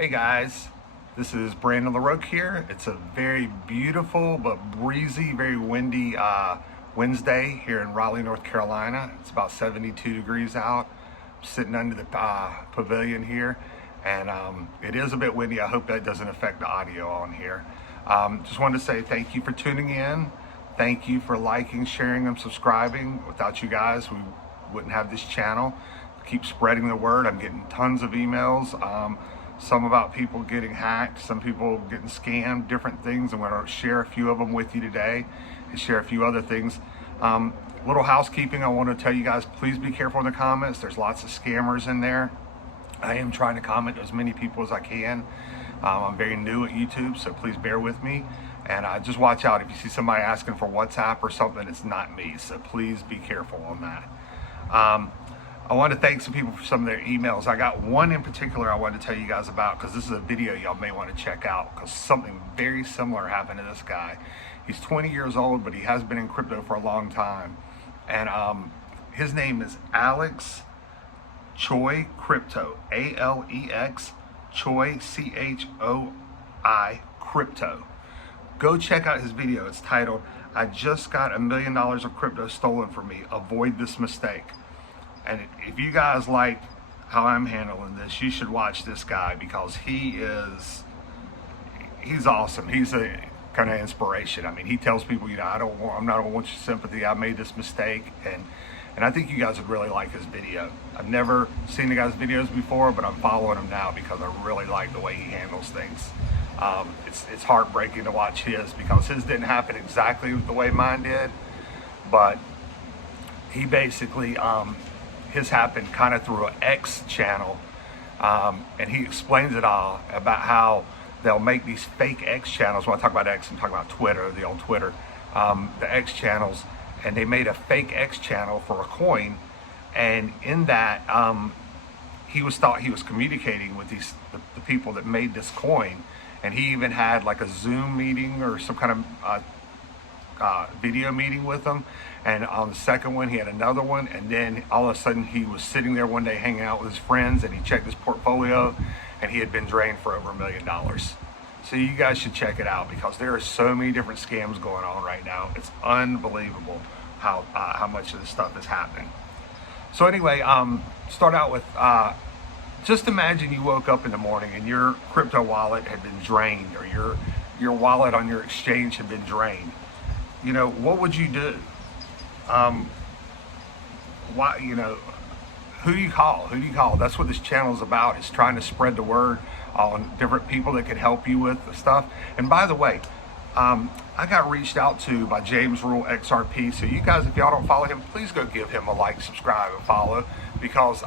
Hey guys, this is Brandon LaRoque here. It's a very beautiful but breezy, very windy Wednesday here in Raleigh, North Carolina. It's about 72 degrees out. I'm sitting under the pavilion here, and it is a bit windy. I hope that doesn't affect the audio on here. Just wanted to say thank you for tuning in. Thank you for liking, sharing, and subscribing. Without you guys, we wouldn't have this channel. Keep spreading the word. I'm getting tons of emails. Some about people getting hacked, some people getting scammed, different things. I'm going to share a few of them with you today and share a few other things. Little housekeeping, I want to tell you guys, please be careful in the comments. There's lots of scammers in there. I am trying to comment to as many people as I can. I'm very new at YouTube, so please bear with me. And just watch out if you see somebody asking for WhatsApp or something, it's not me. So please be careful on that. I want to thank some people for some of their emails. I got one in particular I wanted to tell you guys about because this is a video y'all may want to check out because something very similar happened to this guy. He's 20 years old, but he has been in crypto for a long time. And his name is Alex Choi Crypto, A-L-E-X, Choi, C-H-O-I, Crypto. Go check out his video. It's titled, "I just got $1 million of crypto stolen from me. Avoid this mistake." And if you guys like how I'm handling this, you should watch this guy because he's awesome. He's a kind of inspiration. I mean, he tells people, I'm not gonna want your sympathy. I made this mistake, and I think you guys would really like his video. I've never seen the guy's videos before, but I'm following him now because I really like the way he handles things. It's heartbreaking to watch his because his didn't happen exactly the way mine did, but he basically his happened kind of through an X channel, and he explains it all about how they'll make these fake X channels. When I talk about X, I'm talking about Twitter, the old Twitter, the X channels, and they made a fake X channel for a coin, and in that he thought he was communicating with the people that made this coin, and he even had like a Zoom meeting or some kind of video meeting with them. And on the second one, he had another one. And then all of a sudden, he was sitting there one day hanging out with his friends, and he checked his portfolio, and he had been drained for over $1 million. So you guys should check it out because there are so many different scams going on right now. It's unbelievable how much of this stuff is happening. So anyway, start out with just imagine you woke up in the morning and your crypto wallet had been drained, or your wallet on your exchange had been drained. You know, what would you do? Who do you call? That's what this channel is about. It's trying to spread the word on different people that can help you with the stuff. And by the way, I got reached out to by James Rule XRP. So you guys, if y'all don't follow him, please go give him a like, subscribe, and follow because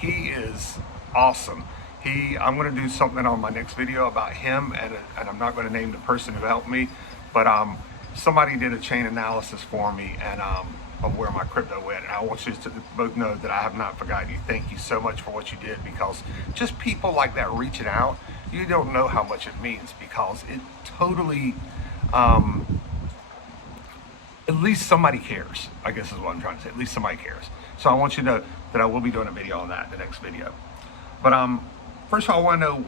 he is awesome. I'm going to do something on my next video about him, and I'm not going to name the person who helped me, but somebody did a chain analysis for me and of where my crypto went, and I want you to both know that I have not forgotten you. Thank you so much for what you did, because just people like that reaching out, you don't know how much it means, because it totally at least somebody cares, I guess is what I'm trying to say. At least somebody cares. So I want you to know that I will be doing a video on that, the next video. But first of all, I want to know,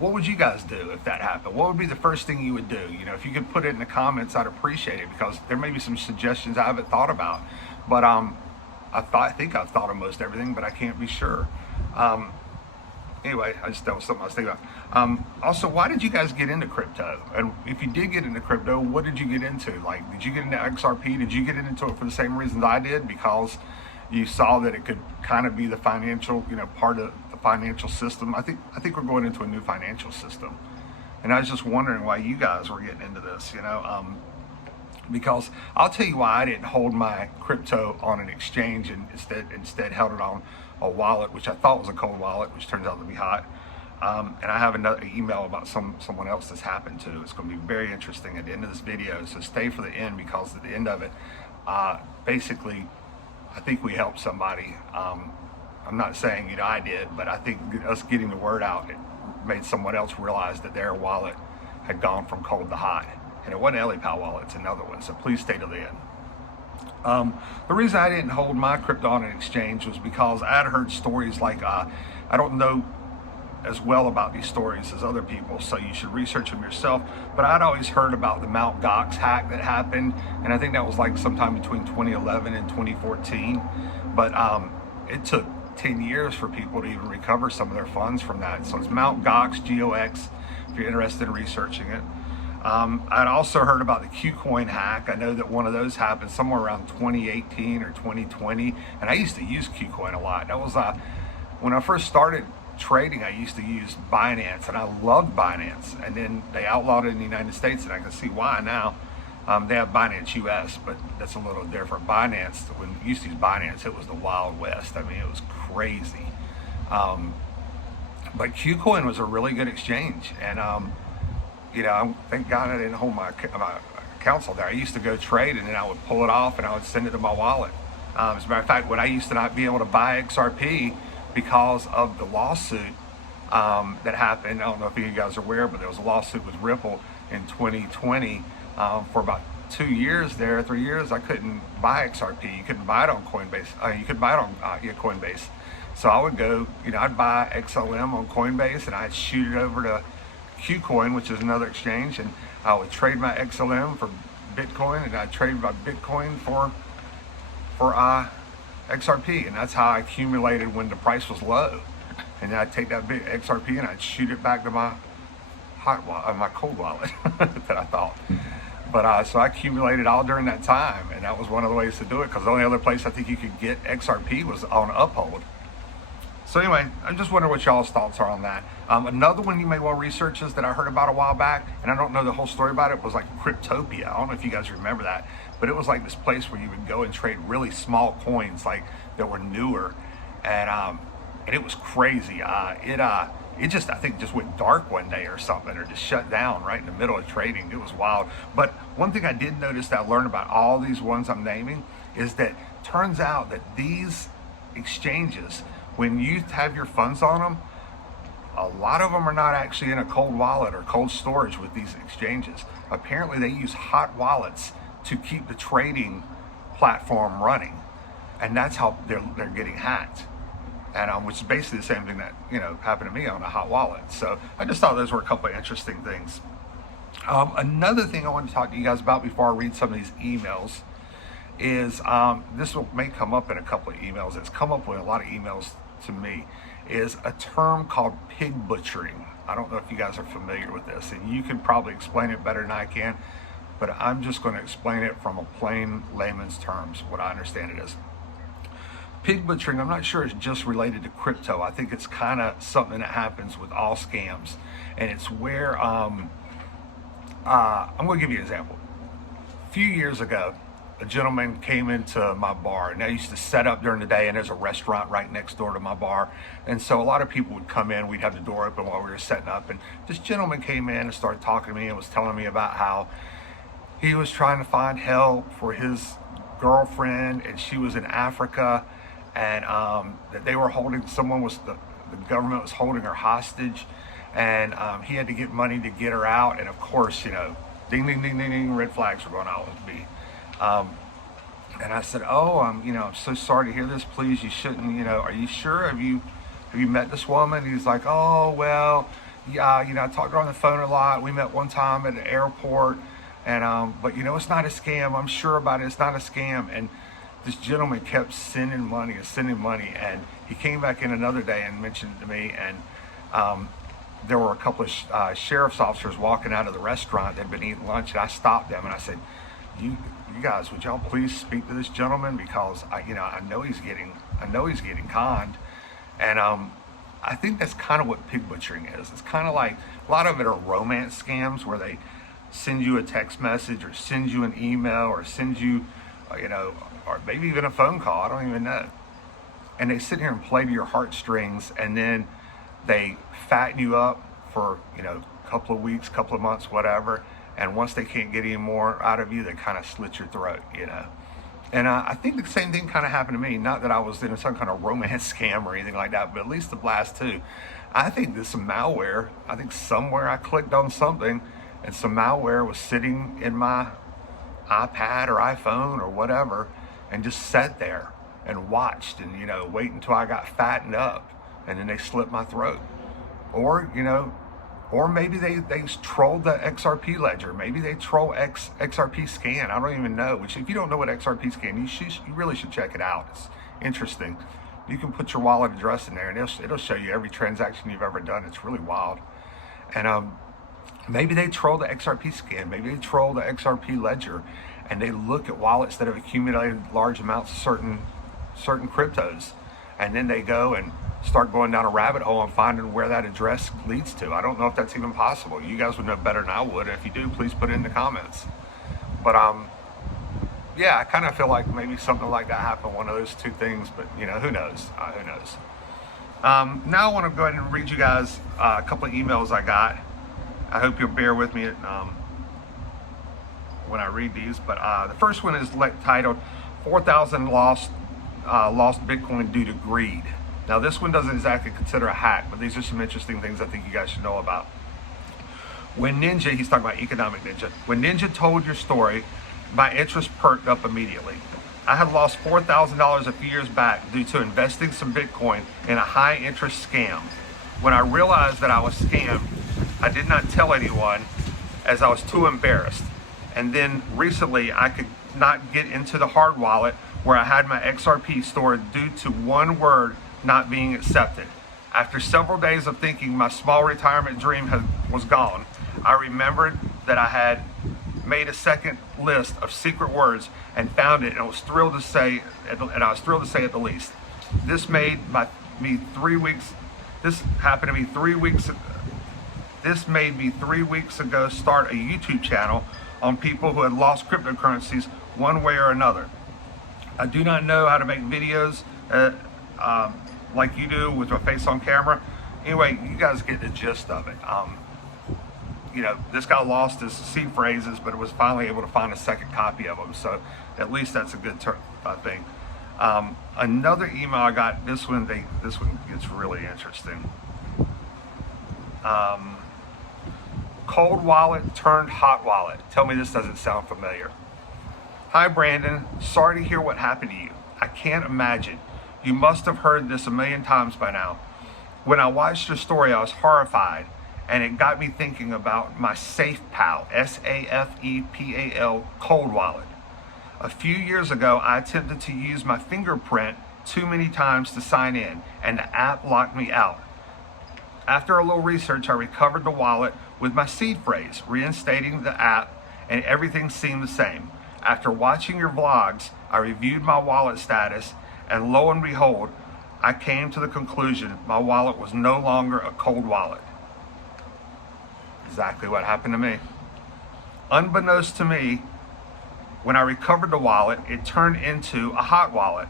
what would you guys do if that happened? What would be the first thing you would do? You know, if you could put it in the comments, I'd appreciate it, because there may be some suggestions I haven't thought about. But I think I've thought of most everything, but I can't be sure. Anyway, that was something I was thinking about. Also, why did you guys get into crypto? And if you did get into crypto, what did you get into? Like, did you get into XRP? Did you get into it for the same reasons I did? Because you saw that it could kind of be the financial, part of the financial system. I think we're going into a new financial system, and I was just wondering why you guys were getting into this, because I'll tell you why I didn't hold my crypto on an exchange and instead held it on a wallet, which I thought was a cold wallet, which turns out to be hot. And I have another email about someone else that's happened to. It's going to be very interesting at the end of this video, so stay for the end, because at the end of it, basically, I think we helped somebody. I'm not saying I did, but I think us getting the word out, it made someone else realize that their wallet had gone from cold to hot. And it wasn't LA wallet, it's another one, so please stay till the end. The reason I didn't hold my crypto on an exchange was because I had heard stories like, I don't know as well about these stories as other people, so you should research them yourself. But I'd always heard about the Mt. Gox hack that happened, and I think that was like sometime between 2011 and 2014. But it took 10 years for people to even recover some of their funds from that. So it's Mt. Gox, G-O-X, if you're interested in researching it. I'd also heard about the Qcoin hack. I know that one of those happened somewhere around 2018 or 2020, and I used to use Qcoin a lot. That was when I first started trading, I used to use Binance, and I loved Binance. And then they outlawed it in the United States, and I can see why now. They have Binance US, but that's a little different. Binance, when we used to use Binance, it was the Wild West. I mean, it was crazy. But Qcoin was a really good exchange, and thank God I didn't hold my counsel there. I used to go trade, and then I would pull it off and I would send it to my wallet. As a matter of fact, when I used to not be able to buy XRP because of the lawsuit that happened, I don't know if you guys are aware, but there was a lawsuit with Ripple in 2020 for about 2 years there, 3 years. I couldn't buy XRP. You couldn't buy it on Coinbase. You could buy it on Coinbase. So I would go, I'd buy XLM on Coinbase, and I'd shoot it over to Qcoin, which is another exchange, and I would trade my XLM for Bitcoin, and I'd trade my Bitcoin for XRP, and that's how I accumulated when the price was low. And then I'd take that big XRP and I'd shoot it back to my my cold wallet that I thought. But so I accumulated all during that time, and that was one of the ways to do it, because the only other place I think you could get XRP was on Uphold. So anyway, I just wonder what y'all's thoughts are on that. Another one you may well research is that I heard about a while back, and I don't know the whole story about it, was like Cryptopia. I don't know if you guys remember that, but it was like this place where you would go and trade really small coins, like that were newer, and it was crazy. It just, I think, just went dark one day or something, or just shut down right in the middle of trading. It was wild. But one thing I did notice that I learned about all these ones I'm naming is that turns out that these exchanges, when you have your funds on them, a lot of them are not actually in a cold wallet or cold storage with these exchanges. Apparently they use hot wallets to keep the trading platform running, and that's how they're getting hacked. And which is basically the same thing that happened to me on a hot wallet. So I just thought those were a couple of interesting things. Another thing I want to talk to you guys about before I read some of these emails is this may come up in a couple of emails. It's come up with a lot of emails to me, is a term called pig butchering. I don't know if you guys are familiar with this, and you can probably explain it better than I can, but I'm just going to explain it from a plain layman's terms, what I understand it is. Pig butchering, I'm not sure it's just related to crypto. I think it's kind of something that happens with all scams, and it's where I'm going to give you an example. A few years ago, a gentleman came into my bar, and I used to set up during the day, and there's a restaurant right next door to my bar, and so a lot of people would come in. We'd have the door open while we were setting up, and this gentleman came in and started talking to me and was telling me about how he was trying to find help for his girlfriend, and she was in Africa, and that they were holding, the government was holding her hostage, and he had to get money to get her out, and of course, ding, ding, ding, ding, ding, red flags were going out with me. And I said, I'm so sorry to hear this. Please, you shouldn't, are you sure? Have you met this woman? He's like, oh, well, yeah, I talked to her on the phone a lot. We met one time at the airport, and, but it's not a scam. I'm sure about it. It's not a scam. And this gentleman kept sending money, and he came back in another day and mentioned it to me, and there were a couple of sheriff's officers walking out of the restaurant. They'd been eating lunch, and I stopped them, and I said, you guys, would y'all please speak to this gentleman, because I know he's getting conned. And I think that's kind of what pig butchering is. It's kind of like, a lot of it are romance scams where they send you a text message or send you an email or send you or maybe even a phone call, I don't even know. And they sit here and play to your heartstrings, and then they fatten you up for, a couple of weeks, couple of months, whatever. And once they can't get any more out of you, they kind of slit your throat, And I think the same thing kind of happened to me. Not that I was in some kind of romance scam or anything like that, but at least the last two. I think there's some malware. I think somewhere I clicked on something, and some malware was sitting in my iPad or iPhone or whatever, and just sat there and watched and wait until I got fattened up, and then they slit my throat. Or, you know, or maybe they trolled the XRP ledger. Maybe they troll XRP scan. I don't even know. Which, if you don't know what XRP scan, you really should check it out. It's interesting. You can put your wallet address in there, and it'll show you every transaction you've ever done. It's really wild. And maybe they troll the XRP scan. Maybe they troll the XRP ledger, and they look at wallets that have accumulated large amounts of certain cryptos, and then they go and start going down a rabbit hole and finding where that address leads to. I don't know if that's even possible. You guys would know better than I would. If you do, please put it in the comments. But yeah, I kind of feel like maybe something like that happened, one of those two things. But you know, who knows? Who knows? Now I want to go ahead and read you guys a couple of emails I got. I hope you'll bear with me when I read these. But the first one is titled 4,000 lost Bitcoin due to greed. Now this one doesn't exactly consider a hack, but these are some interesting things I think you guys should know about. When Ninja, he's talking about Economic Ninja, when Ninja told your story, my interest perked up immediately. I had lost $4,000 a few years back due to investing some Bitcoin in a high interest scam. When I realized that I was scammed, I did not tell anyone as I was too embarrassed. And then recently I could not get into the hard wallet where I had my XRP stored due to one word not being accepted. After several days of thinking my small retirement dream was gone, I remembered that I had made a second list of secret words and found it, and I was thrilled to say at the least. This made me 3 weeks. This happened to me 3 weeks. This made me 3 weeks ago start a YouTube channel on people who had lost cryptocurrencies one way or another. I do not know how to make videos like you do with your face on camera. Anyway, you guys get the gist of it. You know, this guy lost his seed phrases, but was finally able to find a second copy of them. So at least that's a good thing. Another email I got, this one gets really interesting. Cold wallet turned hot wallet. Tell me this doesn't sound familiar. Hi Brandon, sorry to hear what happened to you. I can't imagine. You must have heard this a million times by now. When I watched your story, I was horrified, and it got me thinking about my SafePal, SAFEPAL cold wallet. A few years ago, I attempted to use my fingerprint too many times to sign in, and the app locked me out. After a little research, I recovered the wallet with my seed phrase, reinstating the app, and everything seemed the same. After watching your vlogs, I reviewed my wallet status, and lo and behold, I came to the conclusion my wallet was no longer a cold wallet. Exactly what happened to me. Unbeknownst to me, when I recovered the wallet, it turned into a hot wallet.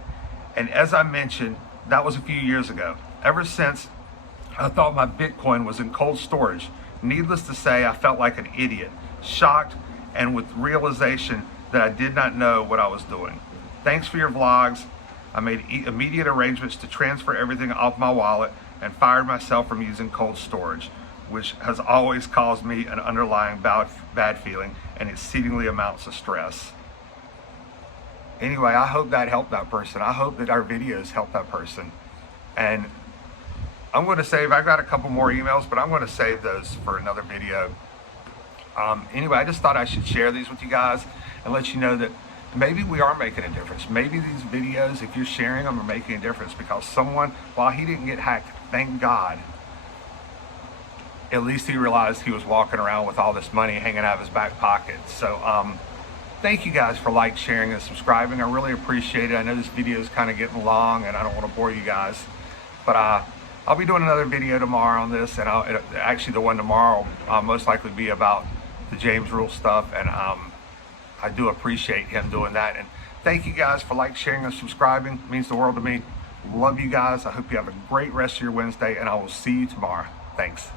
And as I mentioned, that was a few years ago. Ever since, I thought my Bitcoin was in cold storage. Needless to say, I felt like an idiot, shocked, and with realization that I did not know what I was doing. Thanks for your vlogs. I made immediate arrangements to transfer everything off my wallet and fired myself from using cold storage, which has always caused me an underlying bad feeling and exceedingly amounts of stress. Anyway, I hope that helped that person. I hope that our videos help that person. And I'm going to save, I got a couple more emails, but I'm going to save those for another video. Anyway, I just thought I should share these with you guys and let you know that maybe we are making a difference. Maybe these videos, if you're sharing them, are making a difference, because someone, while he didn't get hacked, thank God, at least he realized he was walking around with all this money hanging out of his back pocket. So thank you guys for sharing, and subscribing. I really appreciate it. I know this video is kind of getting long, and I don't want to bore you guys, but I'll be doing another video tomorrow on this, and actually the one tomorrow will most likely be about the James Rule stuff, and I do appreciate him doing that. And thank you guys for sharing, and subscribing. It means the world to me. Love you guys. I hope you have a great rest of your Wednesday, and I will see you tomorrow. Thanks.